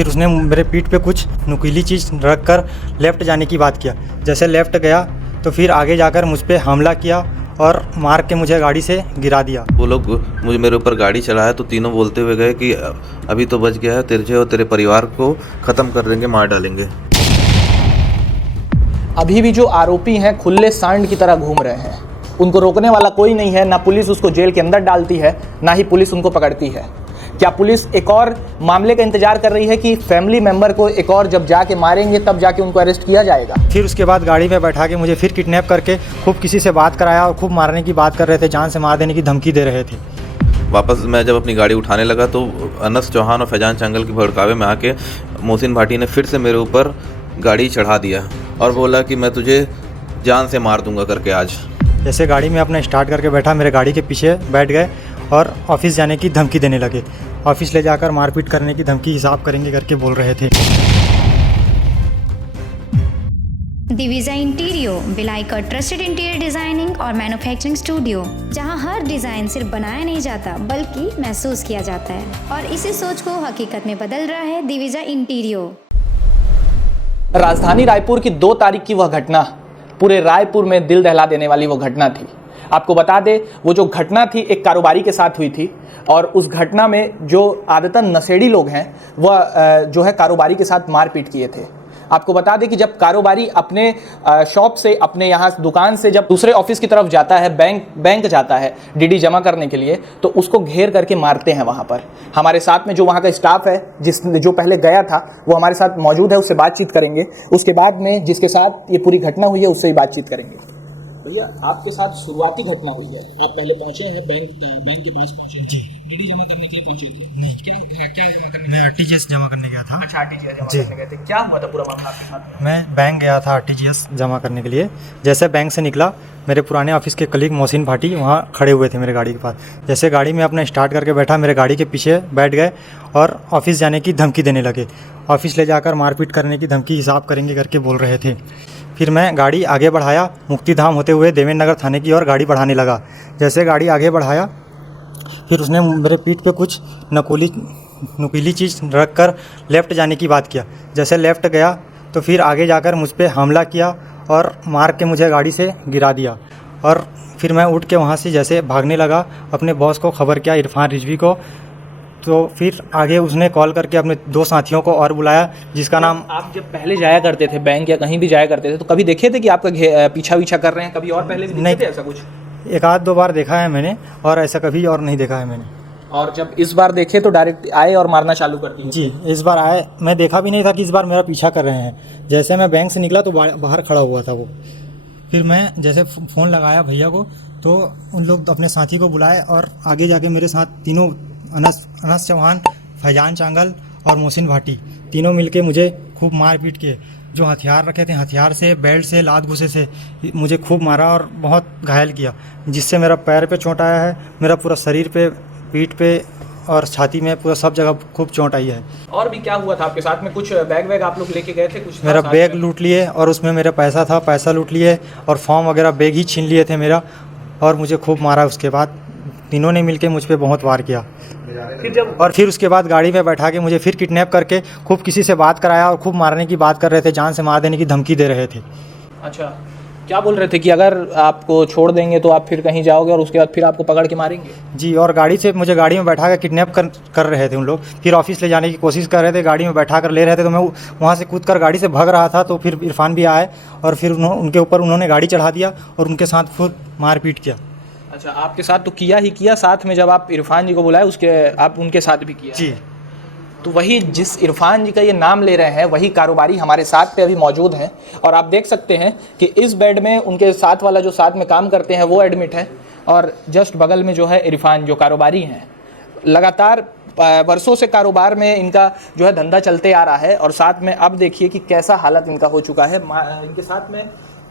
फिर उसने मेरे पीठ पे कुछ नुकीली चीज़ रख कर लेफ़्ट जाने की बात किया। जैसे लेफ़्ट गया तो फिर आगे जाकर मुझ पे हमला किया और मार के मुझे गाड़ी से गिरा दिया। वो लोग मुझे मेरे ऊपर गाड़ी चढ़ाया तो तीनों बोलते हुए गए कि अभी तो बच गया है, तुझे और तेरे परिवार को ख़त्म कर देंगे, मार डालेंगे। अभी भी जो आरोपी हैं खुले सांड की तरह घूम रहे हैं, उनको रोकने वाला कोई नहीं है। ना पुलिस उसको जेल के अंदर डालती है, ना ही पुलिस उनको पकड़ती है। क्या पुलिस एक और मामले का इंतजार कर रही है कि फैमिली मेंबर को एक और जब जाके मारेंगे तब जाके उनको अरेस्ट किया जाएगा? फिर उसके बाद गाड़ी में बैठा के मुझे फिर किडनैप करके खूब किसी से बात कराया और खूब मारने की बात कर रहे थे, जान से मार देने की धमकी दे रहे थे। वापस मैं जब अपनी गाड़ी उठाने लगा तो अनस चौहान और फैजान चांगल के भड़कावे में आके मोहसिन भाटी ने फिर से मेरे ऊपर गाड़ी चढ़ा दिया और बोला कि मैं तुझे जान से मार दूंगा करके आज। जैसे गाड़ी में अपना स्टार्ट करके बैठा, मेरे गाड़ी के पीछे बैठ गए और ऑफिस जाने की धमकी देने लगे। ऑफिस ले जाकर मारपीट करने की धमकी, हिसाब करेंगे करके बोल रहे थे। दिविजा इंटीरियो भिलाई का ट्रस्टेड इंटीरियर डिजाइनिंग और मैन्युफैक्चरिंग स्टूडियो, जहां हर डिजाइन सिर्फ बनाया नहीं जाता बल्कि महसूस किया जाता है, और इसी सोच को हकीकत में बदल रहा है दिविजा इंटीरियो। राजधानी रायपुर की 2 तारीख की वह घटना पूरे रायपुर में दिल दहला देने वाली वो घटना थी। आपको बता दें, वो जो घटना थी एक कारोबारी के साथ हुई थी, और उस घटना में जो आदतन नशेड़ी लोग हैं वह जो है कारोबारी के साथ मारपीट किए थे। आपको बता दें कि जब कारोबारी अपने शॉप से, अपने यहाँ दुकान से जब दूसरे ऑफिस की तरफ जाता है, बैंक जाता है डीडी जमा करने के लिए, तो उसको घेर करके मारते हैं वहाँ पर। हमारे साथ में जो वहाँ का स्टाफ है जो पहले गया था वो हमारे साथ मौजूद है, उससे बातचीत करेंगे। उसके बाद में जिसके साथ ये पूरी घटना हुई है उससे ही बातचीत करेंगे। भैया, आपके साथ शुरुआती घटना हुई है, आप पहले पहुंचे हैं बैंक के पास पहुंचे जी, डीडी जमा करने के लिए पहुंचे थे? नहीं, क्या जमा करने? मैं आरटीजीएस जमा करने गया था। अच्छा, आरटीजीएस जमा करने गए थे। क्या हुआ था पूरा मामला आपके साथ? मैं बैंक गया था आरटीजीएस जमा करने के लिए। जैसे बैंक से निकला, मेरे पुराने ऑफिस के कलीग मोहसिन भाटी वहाँ खड़े हुए थे मेरे गाड़ी के पास। जैसे गाड़ी में अपना स्टार्ट करके बैठा, मेरे गाड़ी के पीछे बैठ गए और ऑफिस जाने की धमकी देने लगे। ऑफिस ले जाकर मारपीट करने की धमकी, हिसाब करेंगे करके बोल रहे थे। फिर मैं गाड़ी आगे बढ़ाया, मुक्तिधाम होते हुए देवेंद्र नगर थाने की ओर गाड़ी बढ़ाने लगा। जैसे गाड़ी आगे बढ़ाया, फिर उसने मेरे पीठ पे कुछ नुकीली चीज़ रख कर लेफ़्ट जाने की बात किया। जैसे लेफ़्ट गया तो फिर आगे जाकर मुझ पे हमला किया और मार के मुझे गाड़ी से गिरा दिया। और फिर मैं उठ के वहाँ से जैसे भागने लगा, अपने बॉस को खबर किया, इरफान रिजवी को। तो फिर आगे उसने कॉल करके अपने 2 साथियों को और बुलाया, जिसका नाम। आप जब पहले जाया करते थे बैंक या कहीं भी जाया करते थे तो कभी देखे थे कि आपका पीछा कर रहे हैं? कभी और पहले भी देखे थे ऐसा कुछ? 1-2 बार देखा है मैंने, और ऐसा कभी और नहीं देखा है मैंने। और जब इस बार देखे तो डायरेक्ट आए और मारना चालू कर दिए? जी, इस बार आए। मैं देखा भी नहीं था कि इस बार मेरा पीछा कर रहे हैं। जैसे मैं बैंक से निकला तो बाहर खड़ा हुआ था वो। फिर मैं जैसे फ़ोन लगाया भैया को, तो उन लोग अपने साथी को बुलाए और आगे जाके मेरे साथ तीनों, अनस चौहान, फैजान चांगल और मोहसिन भाटी, तीनों मिलके मुझे खूब मार पीट के, जो हथियार रखे थे हथियार से, बेल्ट से, लात घुसे से मुझे खूब मारा और बहुत घायल किया, जिससे मेरा पैर पे चोट आया है, मेरा पूरा शरीर पे, पीठ पे और छाती में, पूरा सब जगह खूब चोट आई है। और भी क्या हुआ था आपके साथ में? कुछ बैग आप लोग लेके गए थे? कुछ मेरा बैग लूट लिए और उसमें मेरा पैसा था, पैसा लूट लिए, और फॉर्म वगैरह बैग ही छीन लिए थे मेरा, और मुझे खूब मारा। उसके बाद तीनों ने मिलके मुझ पे बहुत वार किया। फिर उसके बाद गाड़ी में बैठा के मुझे फिर किडनैप करके खूब किसी से बात कराया और खूब मारने की बात कर रहे थे, जान से मार देने की धमकी दे रहे थे। अच्छा, क्या बोल रहे थे कि अगर आपको छोड़ देंगे तो आप फिर कहीं जाओगे और उसके बाद फिर आपको पकड़ के मारेंगे? जी, और मुझे गाड़ी में बैठा कर किडनैप कर रहे थे उन लोग। फिर ऑफिस ले जाने की कोशिश कर रहे थे, गाड़ी में बैठा कर ले रहे थे, तो मैं वहाँ से कूद कर गाड़ी से भाग रहा था। तो फिर इरफान भी आए और फिर उनके ऊपर उन्होंने गाड़ी चढ़ा दिया और उनके साथ फिर मारपीट किया। अच्छा, आपके साथ तो किया ही किया, साथ में जब आप इरफान जी को बुलाए आप उनके साथ भी किया? जी। तो वही जिस इरफान जी का ये नाम ले रहे हैं वही कारोबारी हमारे साथ पे अभी मौजूद हैं, और आप देख सकते हैं कि इस बेड में उनके साथ वाला जो साथ में काम करते हैं वो एडमिट है, और जस्ट बगल में जो है इरफान जो कारोबारी हैं। लगातार वर्षों से कारोबार में इनका जो है धंधा चलते आ रहा है, और साथ में अब देखिए कि कैसा हालत इनका हो चुका है। इनके साथ में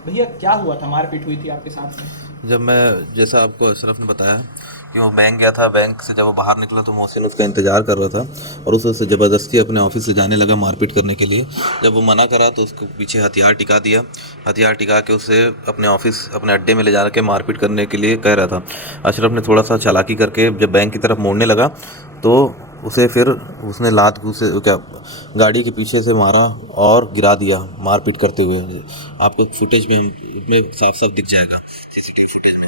भैया क्या हुआ था? मारपीट हुई थी आपके साथ में? जब मैं, जैसा आपको अशरफ ने बताया कि वो बैंक गया था, बैंक से जब वो बाहर निकला तो मोहसिन उसका इंतज़ार कर रहा था और उससे ज़बरदस्ती अपने ऑफिस ले जाने लगा मारपीट करने के लिए। जब वो मना करा तो उसको पीछे हथियार टिका दिया, हथियार टिका के उसे अपने ऑफिस, अपने अड्डे में ले जा के मारपीट करने के लिए कह रहा था। अशरफ ने थोड़ा सा चालाकी करके जब बैंक की तरफ मोड़ने लगा तो उसे फिर उसने लात से क्या गाड़ी के पीछे से मारा और गिरा दिया मारपीट करते हुए। आपको फुटेज में साफ साफ दिख जाएगा, सीसीटीवी फुटेज में।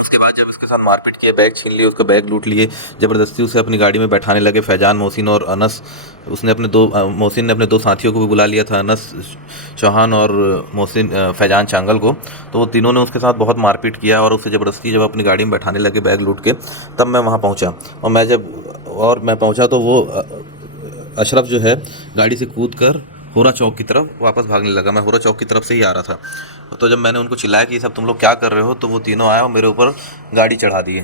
उसके बाद जब उसके साथ मारपीट किए, बैग छीन लिए, उसका बैग लूट लिए, ज़बरदस्ती उसे अपनी गाड़ी में बैठाने लगे फैजान, मोहसिन और अनस। उसने मोहसिन ने अपने दो साथियों को भी बुला लिया था, अनस चौहान और मोहसिन फैजान चांगल को। तो वो तीनों ने उसके साथ बहुत मारपीट किया और उसे ज़बरदस्ती जब अपनी गाड़ी में बैठाने लगे बैग लूट के, तब मैं वहाँ पहुँचा। और मैं पहुँचा तो वो अशरफ जो है गाड़ी से कूद कर होरा चौक की तरफ वापस भागने लगा। मैं होरा चौक की तरफ से ही आ रहा था। तो जब मैंने उनको चिल्लाया कि ये सब तुम लोग क्या कर रहे हो, तो वो तीनों आए और मेरे ऊपर गाड़ी चढ़ा दिए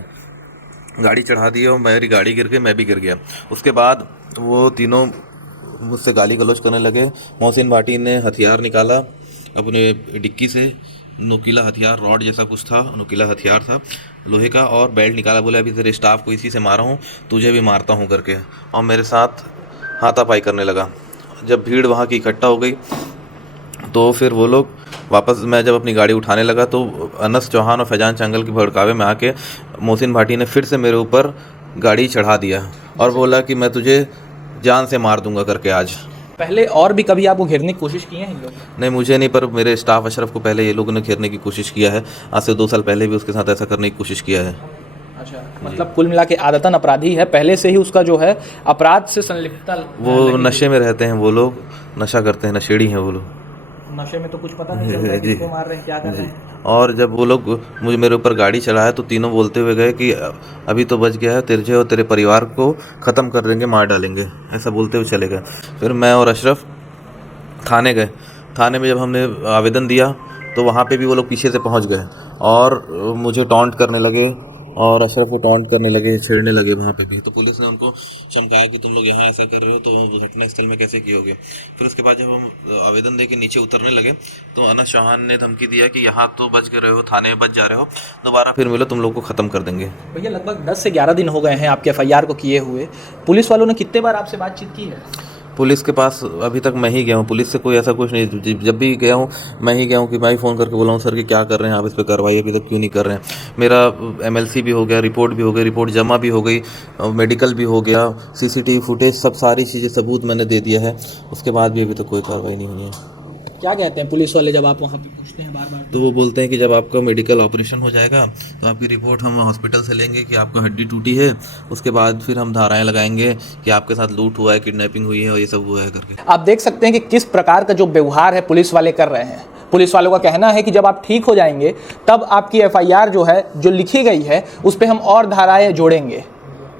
और मेरी गाड़ी गिर गई, मैं भी गिर गया। उसके बाद वो तीनों मुझसे गाली गलौज करने लगे। मोहसिन भाटी ने हथियार निकाला अपने डिक्की से, नुकीला हथियार, रॉड जैसा कुछ था, नुकीला हथियार था लोहे का, और बेल्ट निकाला। बोला अभी तेरे स्टाफ को इसी से मारा हूँ, तुझे भी मारता हूँ करके, और मेरे साथ हाथापाई करने लगा। जब भीड़ वहाँ की इकट्ठा हो गई तो फिर वो लोग वापस, मैं जब अपनी गाड़ी उठाने लगा तो अनस चौहान और फैजान चांगल के भड़कावे में आके मोहसिन भाटी ने फिर से मेरे ऊपर गाड़ी चढ़ा दिया और बोला कि मैं तुझे जान से मार दूंगा करके आज। पहले और भी कभी आपको घेरने की कोशिश की है इन लोगों ने? नहीं, मुझे नहीं, पर मेरे स्टाफ अशरफ को पहले ये लोगों ने घेरने की कोशिश किया है। आज से 2 साल पहले भी उसके साथ ऐसा करने की कोशिश किया है। अच्छा, मतलब कुल मिला के आदतन अपराधी है, पहले से ही उसका जो है अपराध से संलिप्तता। वो नशे में रहते हैं, वो लोग नशा करते हैं, नशेड़ी हैं वो लोग। नशे में तो कुछ पता नहीं चलता है किसको मार रहे हैं, क्या कर रहे हैं। और जब वो लोग मेरे ऊपर गाड़ी चलाया तो तीनों बोलते हुए गए कि अभी तो बच गया है, तुझे और तेरे परिवार को ख़त्म कर देंगे, मार डालेंगे, ऐसा बोलते हुए चले गए। फिर मैं और अशरफ थाने गए। थाने में जब हमने आवेदन दिया तो वहाँ पे भी वो लोग पीछे से पहुँच गए और मुझे टॉन्ट करने लगे और अशरफ को टॉन्ट करने लगे, छेड़ने लगे वहाँ पे भी। तो पुलिस ने उनको चमकाया कि तुम लोग यहाँ ऐसा कर रहे हो तो घटना स्थल में कैसे किए होगे। फिर उसके बाद जब हम आवेदन दे के नीचे उतरने लगे तो अनस चौहान ने धमकी दिया कि यहाँ तो बच गए रहे हो, थाने में बच जा रहे हो, दोबारा फिर मिलो, तुम लोग को ख़त्म कर देंगे। भैया लगभग 10 से 11 दिन हो गए हैं आपके FIR को किए हुए। पुलिस वालों ने कितने बार आपसे बातचीत की है? पुलिस के पास अभी तक मैं ही गया हूँ, पुलिस से कोई ऐसा कुछ नहीं। जब भी गया हूँ मैं ही गया हूँ कि मैं ही फ़ोन करके बोला हूँ सर कि क्या कर रहे हैं आप, इस पर कार्रवाई अभी तक क्यों नहीं कर रहे हैं। मेरा MLC भी हो गया, रिपोर्ट भी हो गई, रिपोर्ट जमा भी हो गई, मेडिकल भी हो गया, CCTV फुटेज, सब सारी चीज़ें सबूत मैंने दे दिया है। उसके बाद भी अभी तक कोई कार्रवाई नहीं हुई है। क्या कहते हैं पुलिस वाले जब आप वहाँ पे पूछते हैं बार बार? तो वो बोलते हैं कि जब आपका मेडिकल ऑपरेशन हो जाएगा तो आपकी रिपोर्ट हम हॉस्पिटल से लेंगे कि आपको हड्डी टूटी है, उसके बाद फिर हम धाराएं लगाएंगे कि आपके साथ लूट हुआ है, किडनैपिंग हुई है और ये सब हुआ है करके। आप देख सकते हैं कि किस प्रकार का जो व्यवहार है पुलिस वाले कर रहे हैं। पुलिस वालों का कहना है कि जब आप ठीक हो जाएंगे तब आपकी FIR जो है, जो लिखी गई है, उस पर हम और धाराएं जोड़ेंगे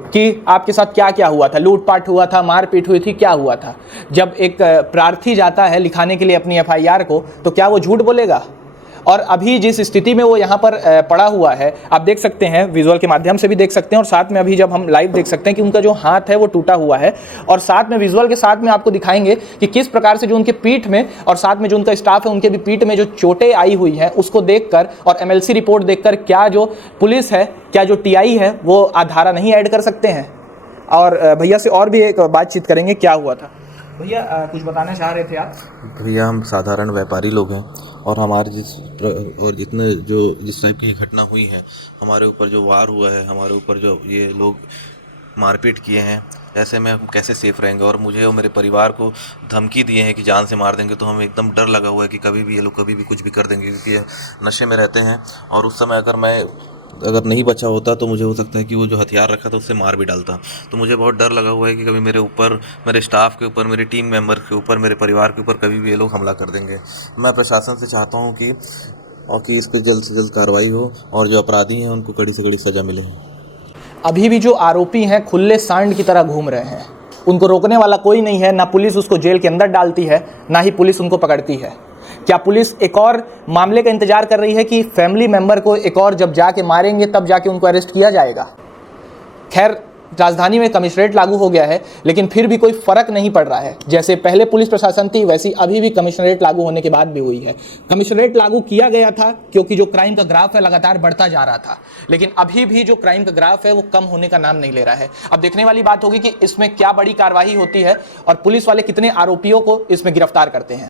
कि आपके साथ क्या क्या हुआ था, लूटपाट हुआ था, मारपीट हुई थी, क्या हुआ था। जब एक प्रार्थी जाता है लिखाने के लिए अपनी FIR को, तो क्या वो झूठ बोलेगा? और अभी जिस स्थिति में वो यहाँ पर पड़ा हुआ है, आप देख सकते हैं, विजुअल के माध्यम से भी देख सकते हैं, और साथ में अभी जब हम लाइव देख सकते हैं कि उनका जो हाथ है वो टूटा हुआ है, और साथ में विजुअल के साथ में आपको दिखाएंगे कि किस प्रकार से जो उनके पीठ में और साथ में जो उनका स्टाफ है उनके भी पीठ में जो चोटें आई हुई हैं, उसको देखकर और MLC रिपोर्ट देखकर क्या जो पुलिस है, क्या जो TI है, वो धारा नहीं ऐड कर सकते हैं। और भैया से और भी एक बातचीत करेंगे, क्या हुआ था भैया, कुछ बताना चाह रहे थे आप? भैया हम साधारण व्यापारी लोग हैं और हमारे जिस टाइप की घटना हुई है, हमारे ऊपर जो वार हुआ है, हमारे ऊपर जो ये लोग मारपीट किए हैं, ऐसे में हम कैसे सेफ रहेंगे। और मुझे और मेरे परिवार को धमकी दिए हैं कि जान से मार देंगे, तो हमें एकदम डर लगा हुआ है कि कभी भी ये लोग कभी भी कुछ भी कर देंगे, क्योंकि ये नशे में रहते हैं। और उस समय अगर नहीं बचा होता तो मुझे हो सकता है कि वो जो हथियार रखा था उससे मार भी डालता। तो मुझे बहुत डर लगा हुआ है कि कभी मेरे ऊपर, मेरे स्टाफ के ऊपर, मेरी टीम मेंबर के ऊपर, मेरे परिवार के ऊपर कभी भी ये लोग हमला कर देंगे। मैं प्रशासन से चाहता हूँ कि इस पर जल्द से जल्द कार्रवाई हो और जो अपराधी हैं उनको कड़ी से कड़ी सज़ा मिले। अभी भी जो आरोपी हैं खुले सांड की तरह घूम रहे हैं, उनको रोकने वाला कोई नहीं है। ना पुलिस उसको जेल के अंदर डालती है, ना ही पुलिस उनको पकड़ती है। क्या पुलिस एक और मामले का इंतजार कर रही है कि फैमिली मेंबर को एक और जब जाके मारेंगे तब जाके उनको अरेस्ट किया जाएगा? खैर, राजधानी में कमिश्नरेट लागू हो गया है, लेकिन फिर भी कोई फर्क नहीं पड़ रहा है। जैसे पहले पुलिस प्रशासन थी, वैसी अभी भी कमिश्नरेट लागू होने के बाद भी हुई है। कमिश्नरेट लागू किया गया था क्योंकि जो क्राइम का ग्राफ है लगातार बढ़ता जा रहा था, लेकिन अभी भी जो क्राइम का ग्राफ है वो कम होने का नाम नहीं ले रहा है। अब देखने वाली बात होगी कि इसमें क्या बड़ी कार्रवाई होती है और पुलिस वाले कितने आरोपियों को इसमें गिरफ्तार करते हैं।